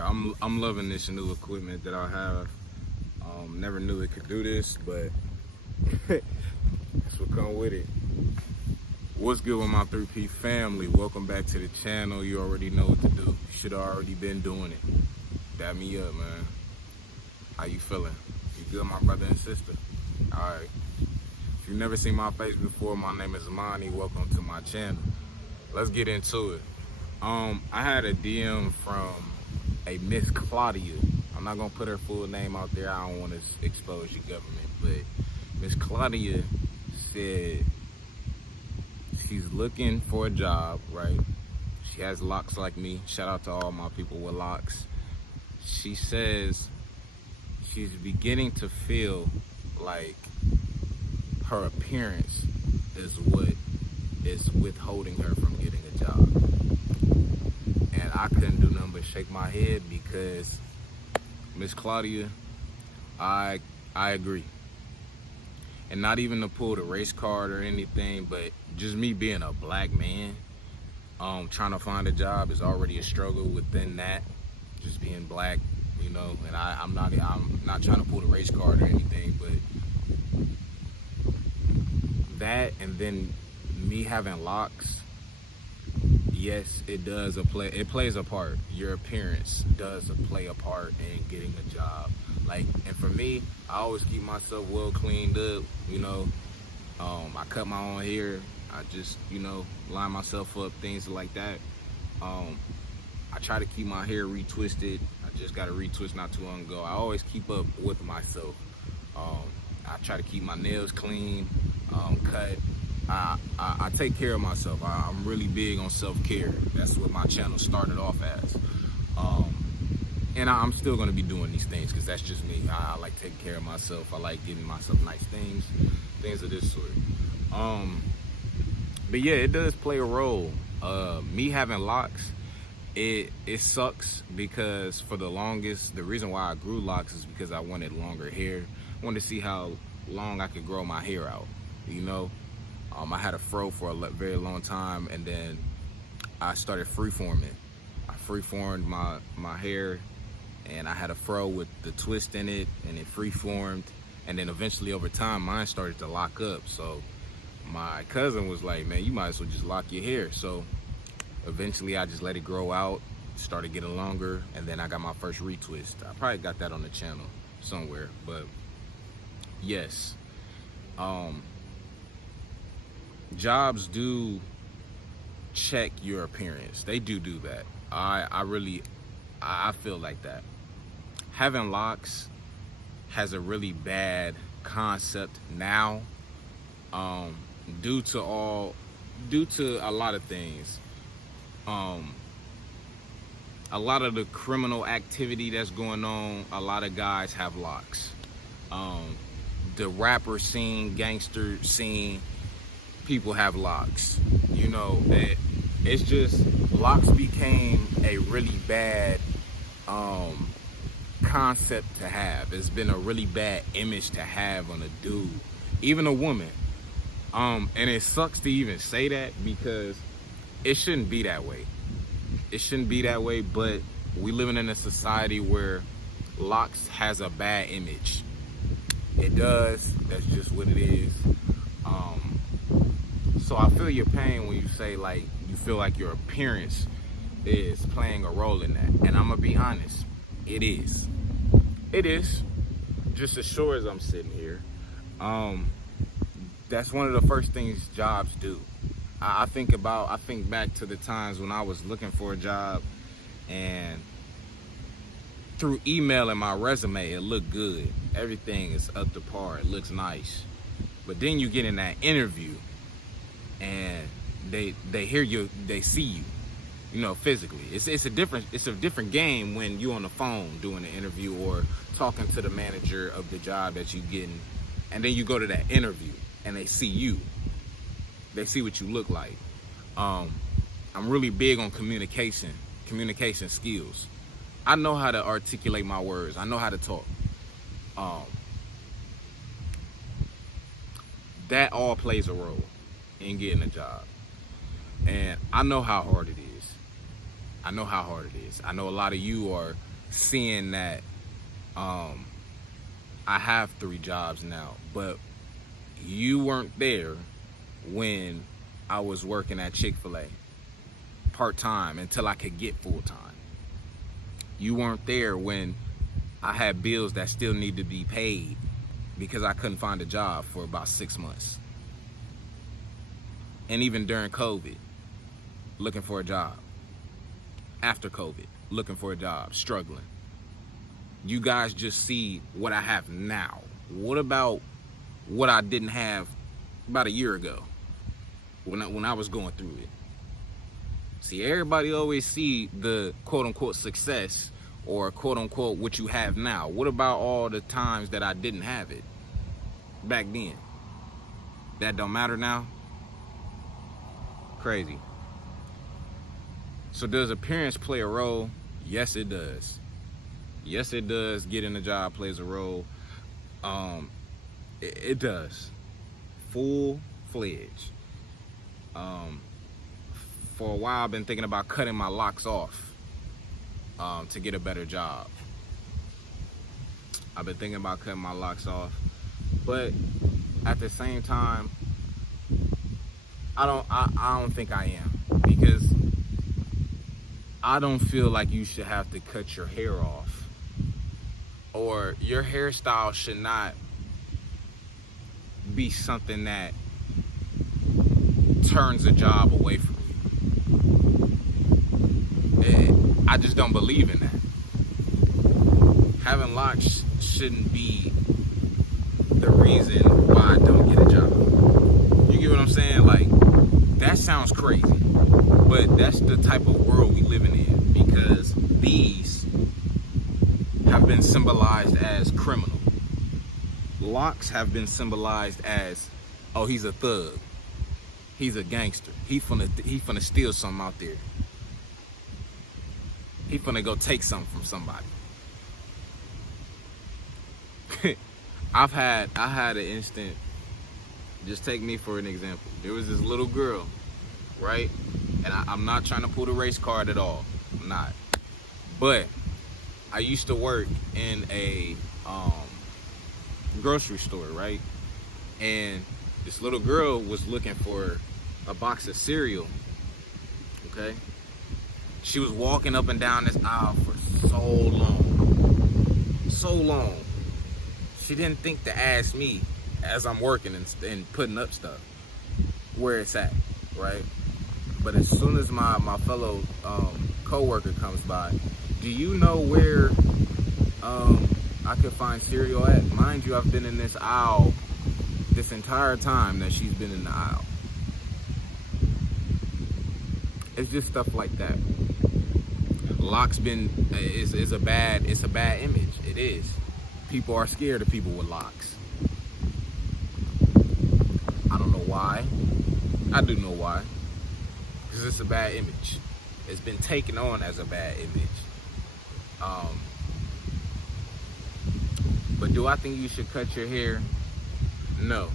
I'm loving this new equipment that I have. Never knew it could do this, but that's what come with it. What's good with my 3P family? Welcome back to the channel. You already know what to do. You should have already been doing it. Dap me up, man. How you feeling? You good, my brother and sister? Alright. If you've never seen my face before, my name is Amani. Welcome to my channel. Let's get into it. I had a DM from a Miss Claudia. I'm not gonna put her full name out there. I don't want to expose your government, but Miss Claudia said she's looking for a job, right? She has locks like me. Shout out to all my people with locks. She says she's beginning to feel like her appearance is what is withholding her from getting a job. And I couldn't do nothing but shake my head because Miss Claudia, I agree. And not even to pull the race card or anything, but just me being a black man, trying to find a job is already a struggle within that. Just being black, you know, and I'm not trying to pull the race card or anything, but that, and then me having locks, yes, it plays a part. Your appearance does play a part in getting a job. Like, and for me, I always keep myself well cleaned up, you know. I cut my own hair. I just, you know, line myself up, things like that. I try to keep my hair retwisted. I just got a retwist not too long ago. I always keep up with myself. I try to keep my nails clean, cut. I take care of myself. I'm really big on self-care. That's what my channel started off as. And I'm still gonna be doing these things because that's just me. I like taking care of myself. I like giving myself nice things of this sort. But yeah, it does play a role. Me having locks, it sucks because for the longest, the reason why I grew locks is because I wanted longer hair. I wanted to see how long I could grow my hair out, you know? I had a fro for a very long time, and then I started freeforming. I freeformed my hair, and I had a fro with the twist in it, and it freeformed. And then eventually over time, mine started to lock up. So my cousin was like, man, you might as well just lock your hair. So eventually I just let it grow out, started getting longer, and then I got my first retwist. I probably got that on the channel somewhere, but yes. Jobs do check your appearance. They do that. I feel like that. Having locks has a really bad concept now, due to a lot of things. A lot of the criminal activity that's going on, a lot of guys have locks. The rapper scene, gangster scene, people have locks. You know, it's just, locks became a really bad concept to have. It's been a really bad image to have on a dude, even a woman. And it sucks to even say that because it shouldn't be that way. It shouldn't be that way, but we living in a society where locks has a bad image. It does. That's just what it is. So I feel your pain when you say, like, you feel like your appearance is playing a role in that. And I'm gonna be honest, it is. It is. Just as sure as I'm sitting here. That's one of the first things jobs do. I think back to the times when I was looking for a job, and through email and my resume, it looked good. Everything is up to par. It looks nice. But then you get in that interview, and they hear you, they see you, you know, physically. It's a different game when you on the phone doing an interview or talking to the manager of the job that you getting, and then you go to that interview and they see you. They see what you look like. I'm really big on communication skills. I know how to articulate my words. I know how to talk. That all plays a role in getting a job. And I know how hard it is. I know how hard it is. I know a lot of you are seeing that I have 3 jobs now, but you weren't there when I was working at Chick-fil-A part-time until I could get full-time. You weren't there when I had bills that still need to be paid because I couldn't find a job for about 6 months. And even during COVID, looking for a job. After COVID, looking for a job, struggling. You guys just see what I have now. What about what I didn't have about a year ago when I was going through it? See, everybody always see the quote-unquote success or quote-unquote what you have now. What about all the times that I didn't have it back then? That don't matter now? Crazy. So does appearance play a role? Yes, it does. Yes, it does. Getting a job plays a role. It does. Full-fledged. For a while, I've been thinking about cutting my locks off to get a better job. I've been thinking about cutting my locks off, but at the same time, I don't think I am, because I don't feel like you should have to cut your hair off, or your hairstyle should not be something that turns a job away from you. I just don't believe in that. Having locks shouldn't be the reason why I don't get a job. You get what I'm saying? Like, that sounds crazy, but that's the type of world we living in, because these have been symbolized as criminal. Locks have been symbolized as, oh, he's a thug, he's a gangster, he finna steal something out there, he finna go take something from somebody. I had an instant. Just take me for an example. There was this little girl, right? And I'm not trying to pull the race card at all. I'm not. But I used to work in a grocery store, right? And this little girl was looking for a box of cereal, okay? She was walking up and down this aisle for so long. She didn't think to ask me as I'm working and putting up stuff where it's at, right? But as soon as my fellow co-worker comes by, do you know where I could find cereal at? Mind you, I've been in this aisle this entire time that she's been in the aisle. It's just stuff like that. Locks is a bad image. It is. People are scared of people with locks. I don't know why. I do know why. Because it's a bad image. It's been taken on as a bad image. But do I think you should cut your hair? No.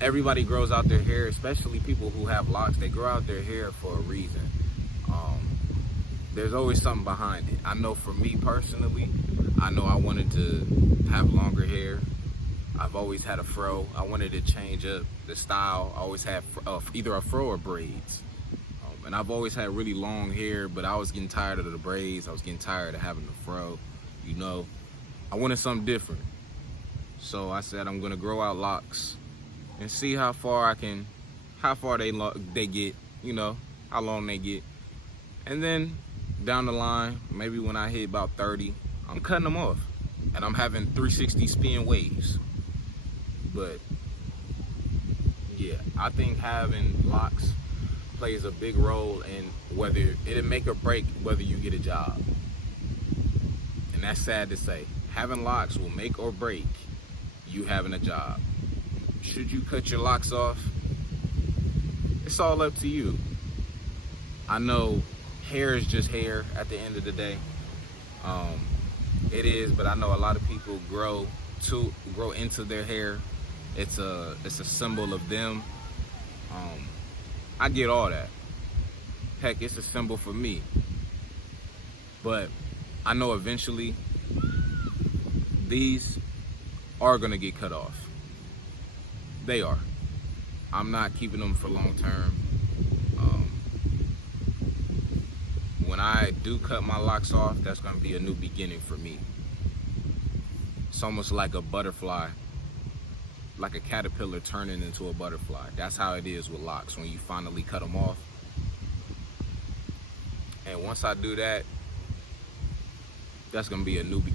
Everybody grows out their hair, especially people who have locks. They grow out their hair for a reason. There's always something behind it. I know for me personally, I know I wanted to have longer hair. I've always had a fro. I wanted to change up the style. I always had either a fro or braids. And I've always had really long hair, but I was getting tired of the braids. I was getting tired of having the fro. You know, I wanted something different. So I said I'm gonna grow out locks and see how far they get, you know, how long they get. And then down the line, maybe when I hit about 30, I'm cutting them off. And I'm having 360 spin waves. But yeah, I think having locks plays a big role in whether it'll make or break whether you get a job. And that's sad to say. Having locks will make or break you having a job. Should you cut your locks off? It's all up to you. I know hair is just hair at the end of the day. It is, but I know a lot of people grow into their hair. It's a symbol of them. I get all that. Heck, it's a symbol for me. But I know eventually these are gonna get cut off. They are. I'm not keeping them for long term. When I do cut my locks off, that's gonna be a new beginning for me. It's almost like a butterfly, like a caterpillar turning into a butterfly. That's how it is with locks when you finally cut them off. And once I do that, that's gonna be a new beginning.